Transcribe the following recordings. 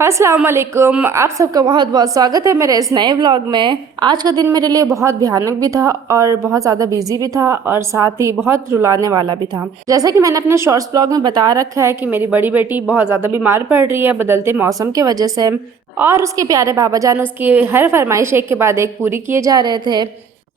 अस्सलाम वालेकुम। आप सबका बहुत बहुत स्वागत है मेरे इस नए व्लॉग में। आज का दिन मेरे लिए बहुत भयानक भी था और बहुत ज़्यादा बिजी भी था और साथ ही बहुत रुलाने वाला भी था। जैसा कि मैंने अपने शॉर्ट्स ब्लॉग में बता रखा है कि मेरी बड़ी बेटी बहुत ज़्यादा बीमार पड़ रही है बदलते मौसम की वजह से, और उसके प्यारे बाबा जान उसकी हर फरमाइश एक के बाद एक पूरी किए जा रहे थे।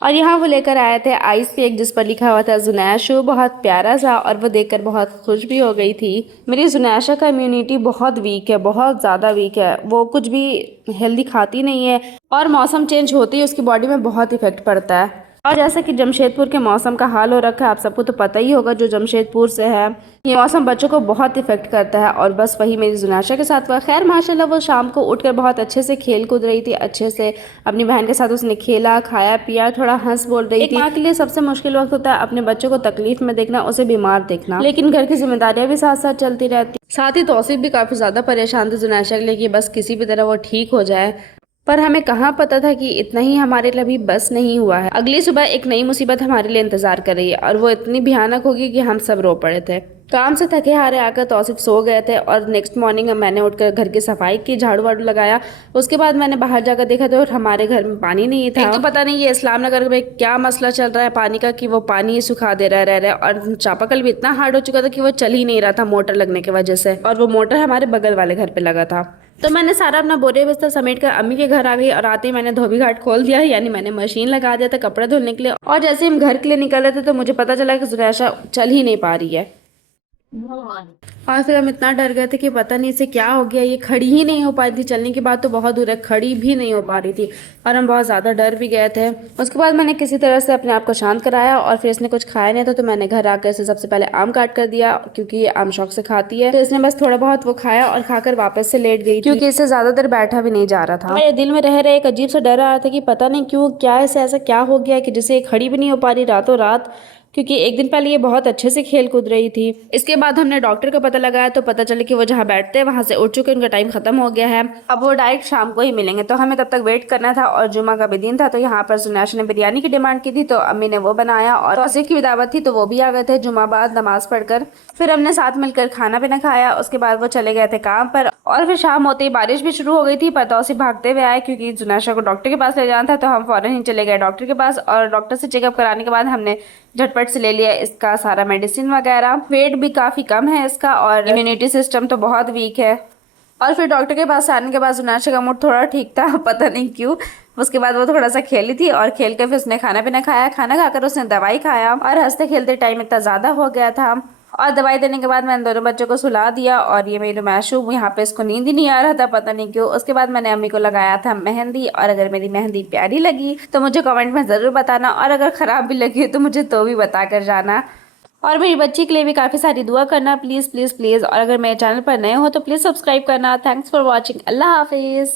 और यहाँ वो लेकर आए थे आइस केक जिस पर लिखा हुआ था जुनैशु, बहुत प्यारा सा, और वो देखकर बहुत खुश भी हो गई थी। मेरी जुनैशा का इम्यूनिटी बहुत वीक है, बहुत ज़्यादा वीक है। वो कुछ भी हेल्दी खाती नहीं है और मौसम चेंज होते ही उसकी बॉडी में बहुत इफेक्ट पड़ता है। और जैसा कि जमशेदपुर के मौसम का हाल हो रखा है, आप सबको तो पता ही होगा जो जमशेदपुर से है, ये मौसम बच्चों को बहुत इफेक्ट करता है। और बस वही मेरी जुनाशा के साथ हुआ। खैर माशाल्लाह वो शाम को उठकर बहुत अच्छे से खेल कूद रही थी, अच्छे से अपनी बहन के साथ उसने खेला, खाया, पिया, थोड़ा हंस बोल रही थी। एक माँ के लिए सबसे मुश्किल वक्त होता है अपने बच्चों को तकलीफ में देखना, उसे बीमार देखना, लेकिन घर की जिम्मेदारियां भी साथ साथ चलती रहती। साथ ही तौसीफ भी काफी ज्यादा परेशान थे जुनैशा के लिए कि बस किसी भी तरह वो ठीक हो जाए, पर हमें कहाँ पता था कि इतना ही हमारे लिए भी बस नहीं हुआ है। अगली सुबह एक नई मुसीबत हमारे लिए इंतजार कर रही है और वो इतनी भयानक होगी कि हम सब रो पड़े थे। काम से थके हारे आकर तौसीफ सो गए थे और नेक्स्ट मॉर्निंग मैंने उठकर घर की सफाई की, झाड़ू वाड़ू लगाया। उसके बाद मैंने बाहर जाकर देखा तो हमारे घर में पानी नहीं था। एक तो पता नहीं ये इस्लाम नगर में क्या मसला चल रहा है पानी का कि वो पानी सुखा दे रहा है और चापाकल भी इतना हार्ड हो चुका था कि वो चल ही नहीं रहा था मोटर लगने की वजह से, और वो मोटर हमारे बगल वाले घर पे लगा था। तो मैंने सारा अपना बोरे बिस्तर समेट कर अम्मी के घर आ गई और आते ही मैंने धोबी घाट खोल दिया, यानी मैंने मशीन लगा दिया था कपड़े धुलने के लिए। और जैसे हम घर के लिए निकल रहे थे तो मुझे पता चला कि जुनैशा चल ही नहीं पा रही है। और फिर हम इतना डर गए थे कि पता नहीं इसे क्या हो गया, ये खड़ी ही नहीं हो पा रही थी। चलने की बात तो बहुत दूर है, खड़ी भी नहीं हो पा रही थी और हम बहुत ज़्यादा डर भी गए थे। उसके बाद मैंने किसी तरह से अपने आप को शांत कराया और फिर इसने कुछ खाया नहीं था तो मैंने घर आकर इसे सबसे पहले आम काट कर दिया क्योंकि ये आम शौक से खाती है। तो इसने बस थोड़ा बहुत वो खाया और खाकर वापस से लेट गई क्योंकि इससे ज़्यादा देर बैठा भी नहीं जा रहा था। मेरे दिल में रह रहे एक अजीब सा डर आ रहा था कि पता नहीं क्यों क्या इसे ऐसा क्या हो गया कि जिससे खड़ी भी नहीं हो पा रही रातों रात, क्योंकि एक दिन पहले ये बहुत अच्छे से खेल कूद रही थी। इसके बाद हमने डॉक्टर का पता लगाया तो पता चला कि वो जहाँ बैठते हैं वहां से उठ चुके, उनका टाइम खत्म हो गया है। अब वो डायरेक्ट शाम को ही मिलेंगे, तो हमें तब तक वेट करना था। और जुमा का भी दिन था तो यहाँ पर जुनैशा ने बिरयानी की डिमांड की थी तो अम्मी ने वो बनाया, और तौसीफ की दावत थी तो वो भी आ गए थे जुमा बाद नमाज पढ़कर। फिर हमने साथ मिलकर खाना पीना खाया, उसके बाद वो चले गए थे काम पर। और फिर शाम होते ही बारिश भी शुरू हो गई थी, पर तौसीफ भागते हुए आए क्योंकि जुनैशा को डॉक्टर के पास ले जाना था। तो हम फौरन ही चले गए डॉक्टर के पास और डॉक्टर से चेकअप कराने के बाद हमने झटपट से ले लिया इसका सारा मेडिसिन वगैरह। वेट भी काफी कम है इसका और इम्यूनिटी सिस्टम तो बहुत वीक है। और फिर डॉक्टर के पास आने के बाद जुनैशा का मूड थोड़ा ठीक था, पता नहीं क्यों। उसके बाद वो थोड़ा सा खेली थी और खेल कर फिर उसने खाना पीना खाया, खाना खाकर उसने दवाई खाया और हंसते खेलते टाइम इतना ज़्यादा हो गया था। और दवाई देने के बाद मैंने दोनों बच्चों को सुला दिया और ये मेरी मैशू यहाँ पे इसको नींद ही नहीं आ रहा था, पता नहीं क्यों। उसके बाद मैंने अम्मी को लगाया था मेहंदी, और अगर मेरी मेहंदी प्यारी लगी तो मुझे कमेंट में ज़रूर बताना, और अगर ख़राब भी लगी तो मुझे तो भी बता कर जाना। और मेरी बच्ची के लिए भी काफ़ी सारी दुआ करना प्लीज़ प्लीज़ प्लीज़। और अगर मेरे चैनल पर नए हो तो प्लीज़ सब्सक्राइब करना। Thanks for watching. अल्लाह हाफिज़।